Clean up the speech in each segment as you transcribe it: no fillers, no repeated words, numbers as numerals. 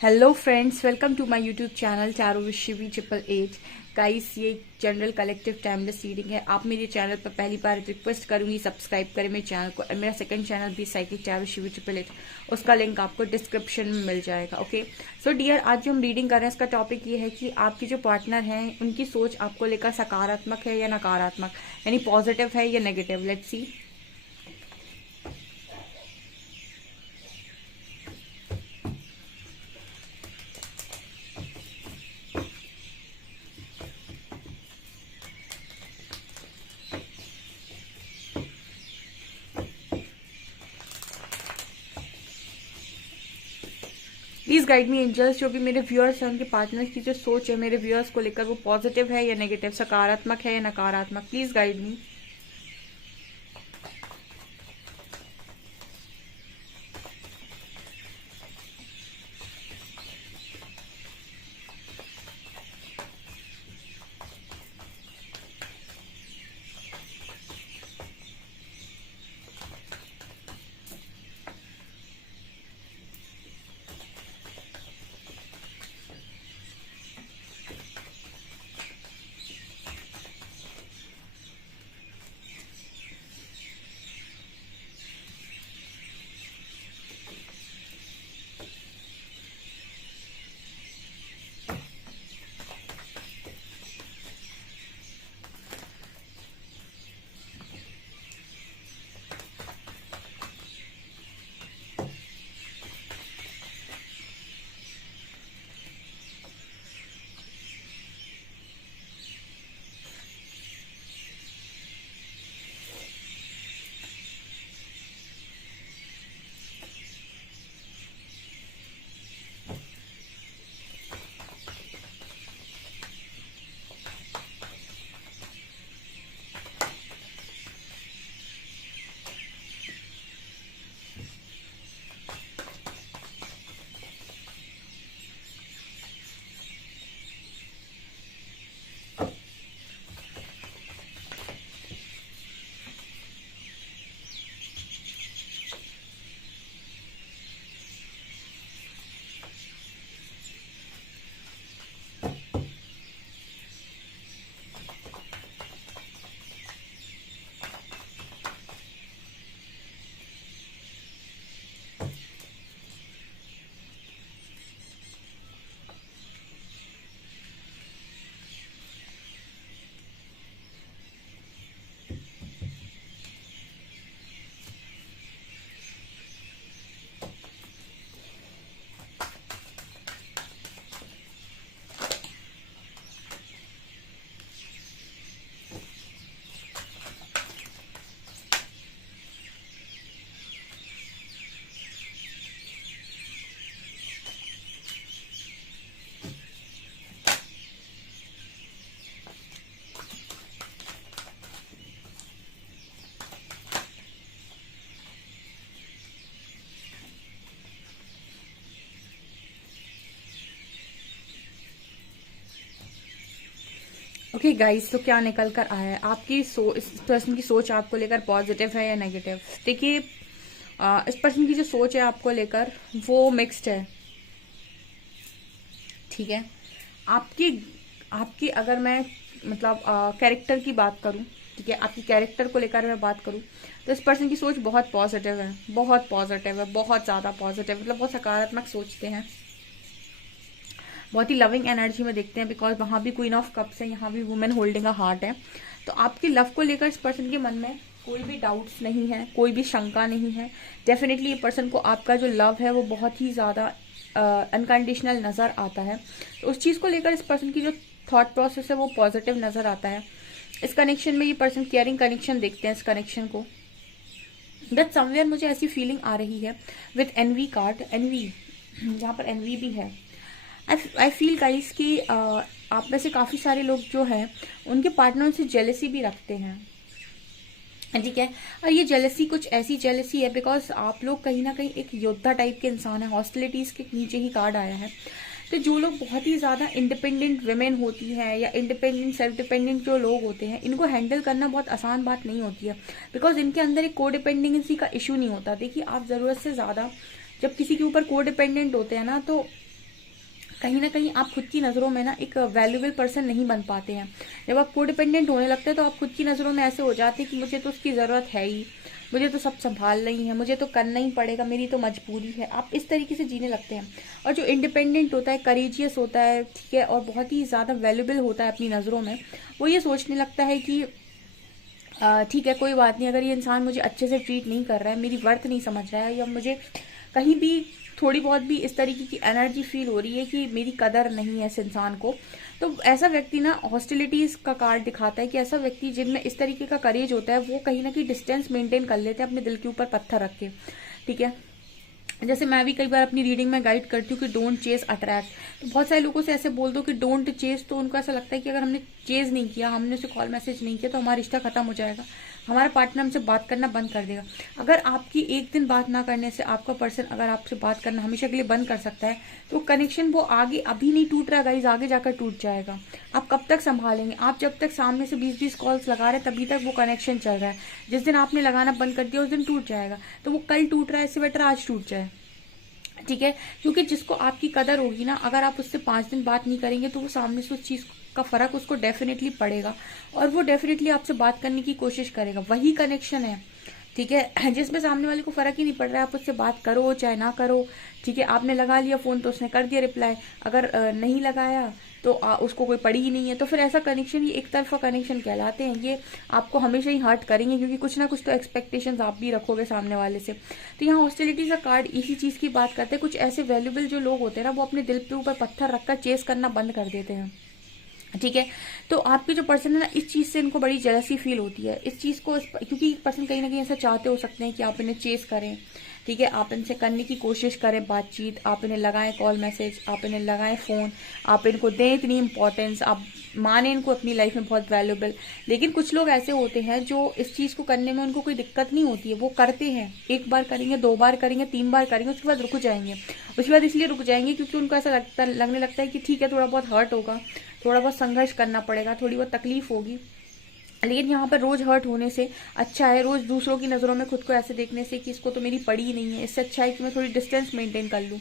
Hello friends, welcome to my YouTube channel चारों विश्वी 888। Guys, ये जनरल कलेक्टिव टाइमलेस रीडिंग है। आप मेरे चैनल पर पहली बार रिक्वेस्ट करूंगी सब्सक्राइब करें मेरे चैनल को। और मेरा सेकंड चैनल भी साइकिक चारों विश्वी 888, उसका लिंक आपको डिस्क्रिप्शन में मिल जाएगा। ओके सो डियर, आज जो हम रीडिंग कर रहे हैं इसका टॉपिक ये है कि आपके जो पार्टनर हैं उनकी सोच आपको लेकर सकारात्मक है या नकारात्मक, यानी पॉजिटिव है या negative. Let's see. Please guide me angels, जो भी मेरे व्यूअर्स हैं उनके पार्टनर्स की जो सोच है मेरे व्यूअर्स को लेकर वो पॉजिटिव है या नेगेटिव, सकारात्मक है या नकारात्मक। Please guide me. Okay guys, तो क्या निकल कर आया है आपकी इस पर्सन की सोच आपको लेकर पॉजिटिव है या नेगेटिव। देखिए, इस पर्सन की जो सोच है आपको लेकर वो मिक्स्ड है। ठीक है, आपकी आपकी अगर मैं मतलब कैरेक्टर की बात करूं, ठीक है, आपकी कैरेक्टर को लेकर मैं बात करूं तो इस पर्सन की सोच बहुत पॉजिटिव है, बहुत पॉजिटिव है, बहुत ज्यादा पॉजिटिव, मतलब बहुत सकारात्मक सोचते हैं, बहुत ही लविंग एनर्जी में देखते हैं। बिकॉज वहां भी क्वीन ऑफ कप्स है, यहाँ भी वुमेन होल्डिंग अ हार्ट है। तो आपके लव को लेकर इस पर्सन के मन में कोई भी डाउट्स नहीं है, कोई भी शंका नहीं है। डेफिनेटली ये पर्सन को आपका जो लव है वो बहुत ही ज्यादा अनकंडीशनल नजर आता है। तो उस चीज को लेकर इस पर्सन की जो थॉट प्रोसेस है वो पॉजिटिव नजर आता है। इस कनेक्शन में ये पर्सन केयरिंग कनेक्शन देखते हैं इस कनेक्शन को। बट समवेयर मुझे ऐसी फीलिंग आ रही है विथ एनवी कार्ड, एनवी, जहाँ पर एनवी भी है। आई फील गाइस कि आप में से काफी सारे लोग जो हैं उनके पार्टनर से जेलसी भी रखते हैं। ठीक है, और ये जेलसी कुछ ऐसी जेलसी है बिकॉज आप लोग कहीं ना कहीं एक योद्धा टाइप के इंसान है। हॉस्टिलिटीज के नीचे ही कार्ड आया है। तो जो लोग बहुत ही ज्यादा इंडिपेंडेंट विमेन होती है या इंडिपेंडेंट सेल्फ डिपेंडेंट जो लोग होते हैं, इनको हैंडल करना बहुत आसान बात नहीं होती है। बिकॉज इनके अंदर एक कोडिपेंडेंसी का इशू नहीं होता। देखिए, आप जरूरत से ज्यादा जब किसी के ऊपर कोडिपेंडेंट होते हैं ना, तो कहीं ना कहीं आप खुद की नज़रों में ना एक वैल्यूएबल पर्सन नहीं बन पाते हैं। जब आप कोडिपेंडेंट होने लगते हैं तो आप खुद की नज़रों में ऐसे हो जाते हैं कि मुझे तो उसकी ज़रूरत है ही, मुझे तो सब संभालना ही है, मुझे तो करना ही पड़ेगा, मेरी तो मजबूरी है। आप इस तरीके से जीने लगते हैं। और जो इंडिपेंडेंट होता है, करेजियस होता है, ठीक है, और बहुत ही ज़्यादा वैल्यूएबल होता है अपनी नज़रों में, वो ये सोचने लगता है कि ठीक है, कोई बात नहीं, अगर ये इंसान मुझे अच्छे से ट्रीट नहीं कर रहा है, मेरी वर्थ नहीं समझ रहा है, या मुझे कहीं भी थोड़ी बहुत भी इस तरीके की एनर्जी फील हो रही है कि मेरी कदर नहीं है इस इंसान को, तो ऐसा व्यक्ति ना हॉस्टिलिटीज का कार्ड दिखाता है कि ऐसा व्यक्ति जिनमें इस तरीके का करेज होता है वो कहीं ना कहीं डिस्टेंस मेंटेन कर लेते हैं अपने दिल के ऊपर पत्थर रख के। ठीक है, जैसे मैं भी कई बार अपनी रीडिंग में गाइड करती हूँ कि डोंट चेस अट्रैक्ट, तो बहुत सारे लोगों से ऐसे बोल दो कि डोंट चेस, तो उनको ऐसा लगता है कि अगर हमने चेज नहीं किया, हमने उसे कॉल मैसेज नहीं किया, तो हमारा रिश्ता खत्म हो जाएगा, हमारा पार्टनर हमसे बात करना बंद कर देगा। अगर आपकी एक दिन बात ना करने से आपका पर्सन अगर आपसे बात करना हमेशा के लिए बंद कर सकता है, तो कनेक्शन वो आगे अभी नहीं टूट रहा गाइज, आगे जाकर टूट जाएगा। आप कब तक संभालेंगे? आप जब तक सामने से 20-20 कॉल्स लगा रहे हैं तभी तक वो कनेक्शन चल रहा है। जिस दिन आपने लगाना बंद कर दिया उस दिन टूट जाएगा। तो वो कल टूट रहा है, इससे बेटर आज टूट जाए। ठीक है, क्योंकि जिसको आपकी कदर होगी ना, अगर आप उससे 5 दिन बात नहीं करेंगे तो वो सामने से उस चीज का फर्क उसको डेफिनेटली पड़ेगा, और वो डेफिनेटली आपसे बात करने की कोशिश करेगा। वही कनेक्शन है, ठीक है, जिसमें सामने वाले को फर्क ही नहीं पड़ रहा है, आप उससे बात करो चाहे ना करो। ठीक है, आपने लगा लिया फोन तो उसने कर दिया रिप्लाई, अगर नहीं लगाया तो उसको कोई पड़ी ही नहीं है, तो फिर ऐसा कनेक्शन, ये एक तरफा कनेक्शन कहलाते हैं। ये आपको हमेशा ही हर्ट करेंगे, क्योंकि कुछ ना कुछ तो एक्सपेक्टेशंस आप भी रखोगे सामने वाले से। तो यहाँ हॉस्टिलिटी का कार्ड इसी चीज की बात करते हैं। कुछ ऐसे वैल्यूएबल जो लोग होते हैं ना, वो अपने दिल पे ऊपर पत्थर रखकर चेस करना बंद कर देते हैं। ठीक है, तो आपके जो पर्सन है ना, इस चीज से इनको बड़ी जेलसी फील होती है, इस चीज को, क्योंकि पर्सन कहीं ना कहीं ऐसा चाहते हो सकते हैं कि आप इन्हें चेस करें। ठीक है, आप इनसे करने की कोशिश करें बातचीत, आप इन्हें लगाएं कॉल मैसेज, आप इन्हें लगाएं फोन, आप इनको दें इतनी इंपॉर्टेंस, आप माने इनको अपनी लाइफ में बहुत वैल्यूएबल। लेकिन कुछ लोग ऐसे होते हैं जो इस चीज को करने में उनको कोई दिक्कत नहीं होती है, वो करते हैं, एक बार करेंगे, 2 बार करेंगे, 3 बार करेंगे, उसके बाद रुक जाएंगे। उसके बाद इसलिए रुक जाएंगे क्योंकि उनको ऐसा लगने लगता है कि ठीक है, थोड़ा बहुत हर्ट होगा, थोड़ा बहुत संघर्ष करना पड़ेगा, थोड़ी बहुत तकलीफ होगी, लेकिन यहाँ पर रोज हर्ट होने से अच्छा है, रोज दूसरों की नजरों में खुद को ऐसे देखने से कि इसको तो मेरी पड़ी ही नहीं है, इससे अच्छा है कि मैं थोड़ी डिस्टेंस मेंटेन कर लूँ।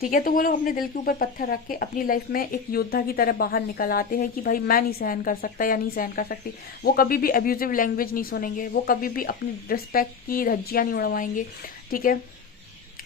ठीक है, तो वो लोग अपने दिल के ऊपर पत्थर रख के अपनी लाइफ में एक योद्धा की तरह बाहर निकल आते हैं कि भाई मैं नहीं सहन कर सकता या नहीं सहन कर सकती। वो कभी भी अब्यूजिव लैंग्वेज नहीं सुनेंगे, वो कभी भी अपनी रिस्पेक्ट की धज्जियां नहीं उड़वाएंगे। ठीक है,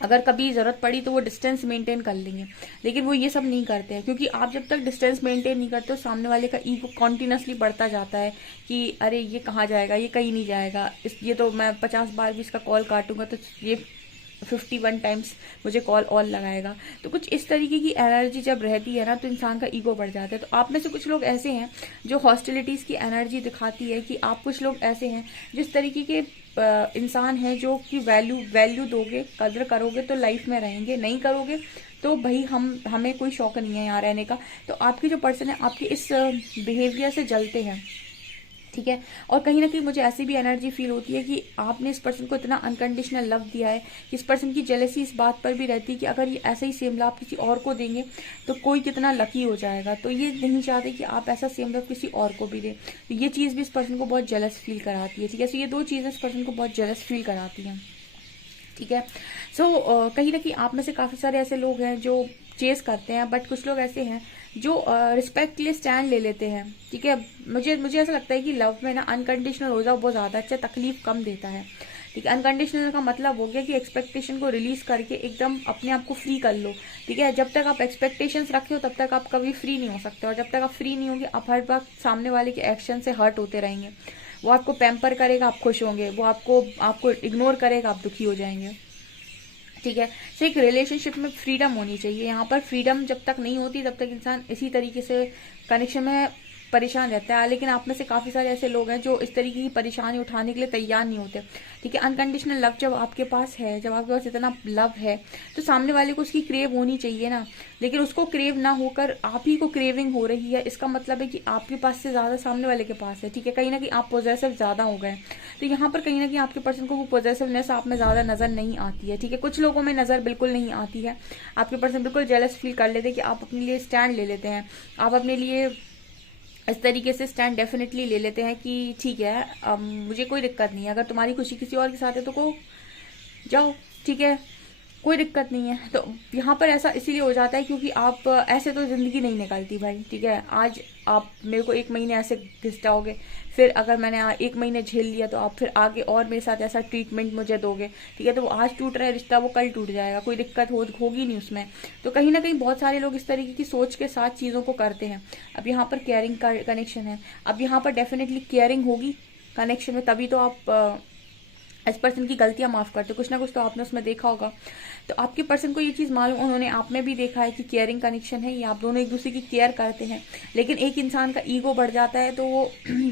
अगर कभी जरूरत पड़ी तो वो डिस्टेंस मेंटेन कर लेंगे, लेकिन वो ये सब नहीं करते हैं, क्योंकि आप जब तक डिस्टेंस मेंटेन नहीं करते हो सामने वाले का ईगो कॉन्टिन्यूसली बढ़ता जाता है कि अरे ये कहाँ जाएगा, ये कहीं नहीं जाएगा, ये तो मैं 50 बार भी इसका कॉल काटूंगा तो ये 51 टाइम्स मुझे कॉल ऑल लगाएगा। तो कुछ इस तरीके की एनर्जी जब रहती है ना, तो इंसान का ईगो बढ़ जाता है। तो आप में से कुछ लोग ऐसे हैं जो हॉस्टिलिटीज की एनर्जी दिखाती है कि आप, कुछ लोग ऐसे हैं जिस तरीके के इंसान है जो कि वैल्यू दोगे, कदर करोगे तो लाइफ में रहेंगे, नहीं करोगे तो भाई हमें कोई शौक नहीं है यहाँ रहने का। तो आपके जो पर्सन है आपके इस बिहेवियर से जलते हैं। ठीक है, और कहीं ना कहीं मुझे ऐसी भी एनर्जी फील होती है कि आपने इस पर्सन को इतना अनकंडीशनल लव दिया है कि इस पर्सन की जेलसी इस बात पर भी रहती है कि अगर ये ऐसा ही सेम लव किसी और को देंगे तो कोई कितना लकी हो जाएगा, तो ये नहीं चाहते कि आप ऐसा सेम लव किसी और को भी दें। तो ये चीज़ भी इस पर्सन को बहुत जेलस फील कराती है। ठीक है, सो ये 2 चीज़ें इस पर्सन को बहुत जेलस फील कराती हैं। ठीक है, सो कहीं ना कहीं आप में से काफ़ी सारे ऐसे लोग हैं जो चेस करते हैं, बट कुछ लोग ऐसे हैं जो रिस्पेक्ट के लिए स्टैंड ले लेते हैं। ठीक है, मुझे ऐसा लगता है कि लव में ना अनकंडीशनल हो जाओ बहुत ज़्यादा अच्छा, तकलीफ कम देता है। ठीक है, अनकंडीशनल का मतलब हो गया कि एक्सपेक्टेशन को रिलीज करके एकदम अपने आप को फ्री कर लो। ठीक है, जब तक आप एक्सपेक्टेशंस रखे हो तब तक आप कभी फ्री नहीं हो सकते, और जब तक आप फ्री नहीं होंगे आप हर वक्त सामने वाले के एक्शन से हर्ट होते रहेंगे। वो आपको पैम्पर करेगा, आप खुश होंगे, वो आपको इग्नोर करेगा, आप दुखी हो जाएंगे। ठीक है, तो एक रिलेशनशिप में फ्रीडम होनी चाहिए। यहाँ पर फ्रीडम जब तक नहीं होती तब तक इंसान इसी तरीके से कनेक्शन में परेशान रहता है। लेकिन आप में से काफी सारे ऐसे लोग हैं जो इस तरीके की परेशानी उठाने के लिए तैयार नहीं होते। ठीक है, अनकंडीशनल लव जब आपके पास है, जब आपके पास इतना लव है, तो सामने वाले को उसकी क्रेव होनी चाहिए ना। लेकिन उसको क्रेव ना होकर आप ही को क्रेविंग हो रही है, इसका मतलब है कि आपके पास से ज्यादा सामने वाले के पास है। ठीक है, कहीं ना कहीं आप पॉजेसिव ज्यादा हो गए। तो यहाँ पर कहीं ना कहीं आपके पर्सन को वो पॉजेसिवनेस आप में ज्यादा नजर नहीं आती है। ठीक है, कुछ लोगों में नजर बिल्कुल नहीं आती है। आपके पर्सन बिल्कुल जेलस फील कर लेते हैं कि आप अपने लिए स्टैंड ले लेते हैं, आप अपने लिए इस तरीके से स्टैंड डेफिनेटली ले लेते हैं कि ठीक है, मुझे कोई दिक्कत नहीं है, अगर तुम्हारी खुशी किसी और के साथ है तो को जाओ। ठीक है, कोई दिक्कत नहीं है। तो यहाँ पर ऐसा इसीलिए हो जाता है क्योंकि आप ऐसे तो ज़िंदगी नहीं निकलती भाई, ठीक है। आज आप मेरे को 1 महीने ऐसे घिस जाओगे, फिर अगर मैंने 1 महीने झेल लिया तो आप फिर आगे और मेरे साथ ऐसा ट्रीटमेंट मुझे दोगे, ठीक है। तो वो आज टूट रहा है रिश्ता, वो कल टूट जाएगा, कोई दिक्कत होगी नहीं उसमें। तो कहीं ना कहीं बहुत सारे लोग इस तरीके की सोच के साथ चीज़ों को करते हैं। अब यहाँ पर केयरिंग का कनेक्शन है, अब यहाँ पर डेफिनेटली केयरिंग होगी कनेक्शन में, तभी तो आप इस पर्सन की गलतियां माफ करते हो। कुछ ना कुछ तो आपने उसमें देखा होगा। तो आपके पर्सन को ये चीज़ मालूम, उन्होंने आप में भी देखा है कि केयरिंग कनेक्शन है, ये आप दोनों एक दूसरे की केयर करते हैं। लेकिन एक इंसान का ईगो बढ़ जाता है तो वो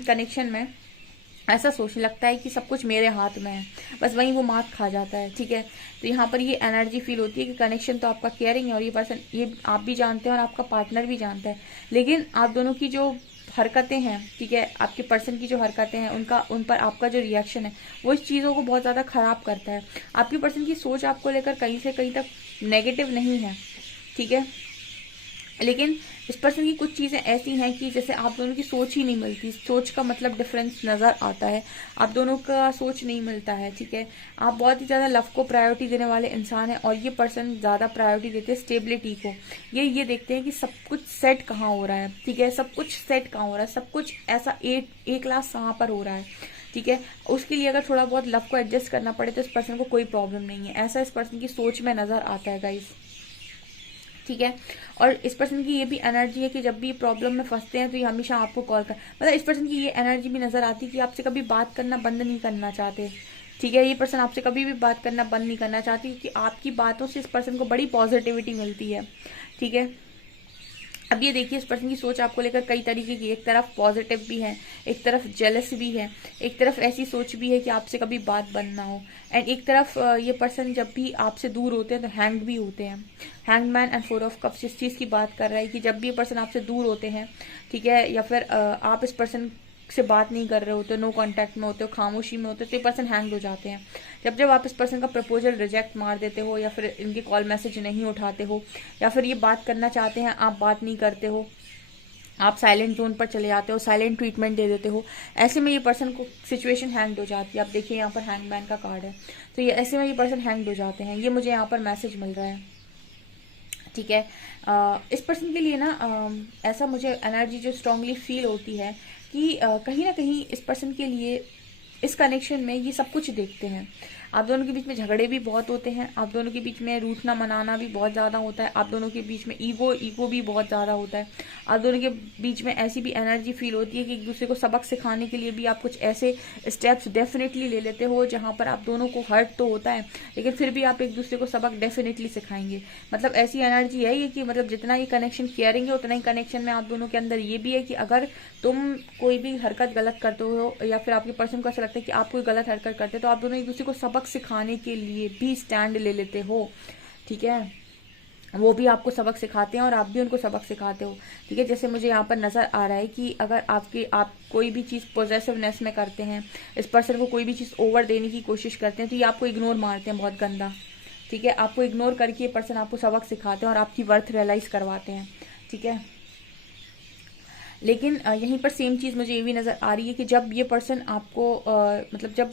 कनेक्शन में ऐसा सोचने लगता है कि सब कुछ मेरे हाथ में है, बस वहीं वो मात खा जाता है, ठीक है। तो यहाँ पर ये एनर्जी फील होती है कि कनेक्शन तो आपका केयरिंग है और ये पर्सन, ये आप भी जानते हैं और आपका पार्टनर भी जानता है, लेकिन आप दोनों की जो हरकतें हैं, ठीक है, आपके पर्सन की जो हरकतें हैं उन पर आपका जो रिएक्शन है वो इस चीज़ों को बहुत ज़्यादा ख़राब करता है। आपके पर्सन की सोच आपको लेकर कहीं से कहीं तक नेगेटिव नहीं है, ठीक है, लेकिन इस पर्सन की कुछ चीज़ें ऐसी हैं कि जैसे आप दोनों की सोच ही नहीं मिलती। सोच का मतलब डिफरेंस नज़र आता है, आप दोनों का सोच नहीं मिलता है, ठीक है। आप बहुत ही ज़्यादा लव को प्रायोरिटी देने वाले इंसान हैं और ये पर्सन ज़्यादा प्रायोरिटी देते हैं स्टेबिलिटी को। ये देखते हैं कि सब कुछ सेट कहाँ हो रहा है, ठीक है, सब कुछ सेट कहाँ हो रहा है, सब कुछ ऐसा एक क्लास कहाँ पर हो रहा है, ठीक है। उसके लिए अगर थोड़ा बहुत लव को एडजस्ट करना पड़े तो इस पर्सन को कोई प्रॉब्लम नहीं है, ऐसा इस पर्सन की सोच में नज़र आता है गाइस, ठीक है। और इस पर्सन की ये भी एनर्जी है कि जब भी प्रॉब्लम में फंसते हैं तो ये हमेशा आपको कॉल कर, मतलब इस पर्सन की ये एनर्जी भी नजर आती है कि आपसे कभी बात करना बंद नहीं करना चाहते, ठीक है। ये पर्सन आपसे कभी भी बात करना बंद नहीं करना चाहती क्योंकि आपकी बातों से इस पर्सन को बड़ी पॉजिटिविटी मिलती है, ठीक है। अब ये देखिए इस पर्सन की सोच आपको लेकर कई तरीके की, एक तरफ पॉजिटिव भी है, एक तरफ जेलस भी है, एक तरफ ऐसी सोच भी है कि आपसे कभी बात बंद ना हो, एंड एक तरफ ये पर्सन जब भी आपसे दूर होते हैं तो हैंग्ड भी होते हैं। हैंगमैन एंड 4 ऑफ कप्स इस चीज़ की बात कर रहा है कि जब भी ये पर्सन आपसे दूर होते हैं, ठीक है, या फिर आप इस पर्सन से बात नहीं कर रहे होते, नो कांटेक्ट में होते हो, खामोशी में होते हो, तो ये पर्सन हैंग हो जाते हैं। जब आप इस पर्सन का प्रपोजल रिजेक्ट मार देते हो या फिर इनके कॉल मैसेज नहीं उठाते हो या फिर ये बात करना चाहते हैं आप बात नहीं करते हो, आप साइलेंट जोन पर चले जाते हो, साइलेंट ट्रीटमेंट दे देते हो, ऐसे में ये पर्सन को सिचुएशन हैंग हो जाती है। आप देखिए यहाँ पर हैंगमैन का कार्ड है, तो ये ऐसे में ये पर्सन हैंग हो जाते हैं। ये मुझे यहाँ पर मैसेज मिल रहा है, ठीक है। इस पर्सन के लिए ना ऐसा मुझे एनर्जी जो स्ट्रांगली फील होती है कि कहीं ना कहीं इस पर्सन के लिए इस कनेक्शन में ये सब कुछ देखते हैं। आप दोनों के बीच में झगड़े भी बहुत होते हैं, आप दोनों के बीच में रूठना मनाना भी बहुत ज़्यादा होता है, आप दोनों के बीच में ईगो भी बहुत ज़्यादा होता है, आप दोनों के बीच में ऐसी भी एनर्जी फील होती है कि एक दूसरे को सबक सिखाने के लिए भी आप कुछ ऐसे स्टेप्स डेफिनेटली ले लेते हो जहाँ पर आप दोनों को हर्ट तो होता है लेकिन फिर भी आप एक दूसरे को सबक डेफिनेटली सिखाएंगे। मतलब ऐसी एनर्जी है ये कि मतलब जितना ये कनेक्शन केयरिंग है उतना ही कनेक्शन में आप दोनों के अंदर ये भी है कि अगर तुम कोई भी हरकत गलत करते हो या फिर आपके पर्सन को ऐसा लगता है कि आप कोई गलत हरकत करते हो तो आप दोनों एक दूसरे को सबक सिखाने के लिए भी स्टैंड ले लेते हो, ठीक है। वो भी आपको सबक सिखाते हैं और आप भी उनको सबक सिखाते हो, ठीक है। जैसे मुझे यहाँ पर नज़र आ रहा है कि अगर आप कोई भी चीज़ पॉजेसिवनेस में करते हैं, इस पर्सन को कोई भी चीज़ ओवर देने की कोशिश करते हैं तो ये आपको इग्नोर मारते हैं बहुत गंदा, ठीक है। आपको इग्नोर करके ये पर्सन आपको सबक सिखाते हैं और आपकी वर्थ रियलाइज़ करवाते हैं, ठीक है। लेकिन यहीं पर सेम चीज़ मुझे ये भी नज़र आ रही है कि जब ये पर्सन आपको मतलब जब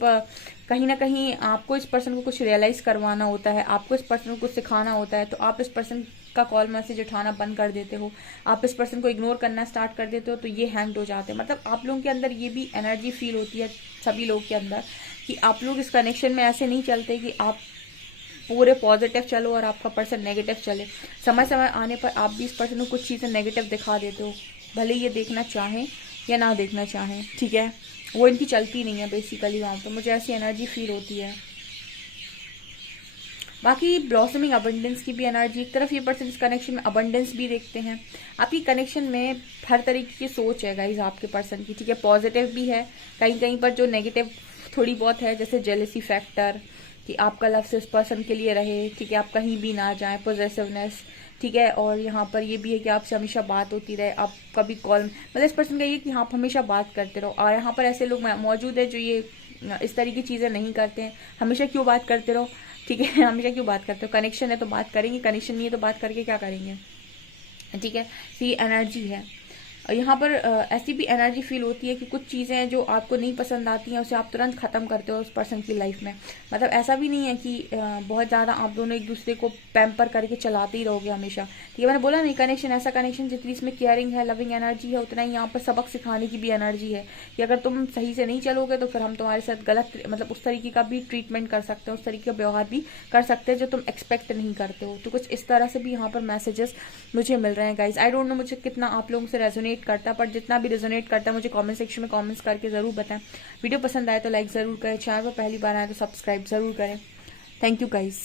कहीं ना कहीं आपको इस पर्सन को कुछ रियलाइज़ करवाना होता है, आपको इस पर्सन को कुछ सिखाना होता है तो आप इस पर्सन का कॉल मैसेज उठाना बंद कर देते हो, आप इस पर्सन को इग्नोर करना स्टार्ट कर देते हो तो ये हैंग्ड हो जाते हैं। मतलब आप लोगों के अंदर ये भी एनर्जी फील होती है सभी लोग के अंदर कि आप लोग इस कनेक्शन में ऐसे नहीं चलते कि आप पूरे पॉजिटिव चलो और आपका पर्सन नेगेटिव चले। समय समय आने पर आप भी इस पर्सन को कुछ चीज़ें नेगेटिव दिखा देते हो, भले ये देखना चाहें या ना देखना चाहें, ठीक है। वो इनकी चलती नहीं है बेसिकली वहाँ पर, मुझे ऐसी एनर्जी फील होती है। बाकी ब्लॉसमिंग अबंडेंस की भी एनर्जी, एक तरफ ये पर्सन इस कनेक्शन में अबंडेंस भी देखते हैं। आपकी कनेक्शन में हर तरीके की सोच है गाइज आपके पर्सन की, ठीक है। पॉजिटिव भी है, कहीं कहीं पर जो नेगेटिव थोड़ी बहुत है जैसे जेलेसी फैक्टर कि आपका लव से उस पर्सन के लिए रहे, ठीक है, आप कहीं भी ना जाएं, पोजेसिवनेस, ठीक है। और यहाँ पर ये भी है कि आपसे हमेशा बात होती रहे, आप कभी कॉल, मतलब इस पर्सन का ये कि आप हमेशा बात करते रहो। और यहाँ पर ऐसे लोग मौजूद है जो ये इस तरह की चीज़ें नहीं करते हैं, हमेशा क्यों बात करते रहो, ठीक है, हमेशा क्यों बात करते हो, कनेक्शन है तो बात करेंगे, कनेक्शन नहीं है तो बात करके क्या करेंगे, ठीक है। तो ये एनर्जी है। यहाँ पर ऐसी भी एनर्जी फील होती है कि कुछ चीज़ें हैं जो आपको नहीं पसंद आती हैं, उसे आप तुरंत ख़त्म करते हो उस पर्सन की लाइफ में। मतलब ऐसा भी नहीं है कि बहुत ज़्यादा आप दोनों एक दूसरे को पैम्पर करके चलाते ही रहोगे हमेशा। ठीक है, मैंने बोला नहीं, कनेक्शन ऐसा कनेक्शन जितनी इसमें केयरिंग है, लविंग एनर्जी है, उतना ही यहाँ पर सबक सिखाने की भी एनर्जी है कि अगर तुम सही से नहीं चलोगे तो फिर हम तुम्हारे साथ गलत, मतलब उस तरीके का भी ट्रीटमेंट कर सकते हैं, उस तरीके का व्यवहार भी कर सकते हैं जो तुम एक्सपेक्ट नहीं करते हो। तो कुछ इस तरह से भी यहाँ पर मैसेजेस मुझे मिल रहे हैं गाइज। आई डोंट नो मुझे कितना आप लोगों से रेजोनेट करता है, पर जितना भी रेजोनेट करता है मुझे कमेंट सेक्शन में कमेंट्स करके ज़रूर बताएं। वीडियो पसंद आए तो लाइक ज़रूर करें, चैनल पर पहली बार आए तो सब्सक्राइब ज़रूर करें। Thank you guys.